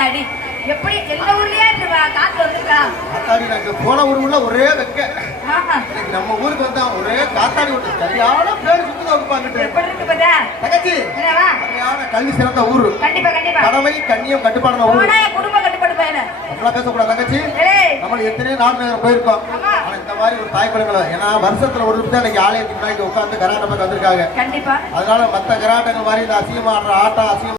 ஆத்தாடி எப்படி எல்லா ஊர்லயே காத்து வந்திருக்கா? காத்தாடி நாங்க போன ஊருல ஒரே வெக்க. நம்ம ஊருக்கு வந்தா ஒரே காத்தாடி விட்டு சரியான பேர் சுத்தம் வைப்பாங்க. எப்படி இருக்கு பாத்தா தங்கச்சி? சரியான கல்வி சிறந்த ஊரு. கண்டிப்பா கண்டிப்பா. கடமை கண்ணியம் கட்டுப்பாடான ஊரு. குடும்ப கட்டுப்பாடு பையன. நம்மள பேசக்கூடாது தங்கச்சி. நம்ம எத்தனை நாடு நேரம் போயிருக்கோம். ஆனா இந்த மாதிரி ஒரு தாய் பழங்களை ஏன்னா வருஷத்துல ஒரு தான் இன்னைக்கு ஆலயத்துக்கு முன்னாடி உட்காந்து கராட்டை பார்க்க வந்திருக்காங்க. கண்டிப்பா. அதனால மத்த கராட்டங்கள் மாதிரி இந்த அசிங்கமான ஆட்டம் அசிங்கம்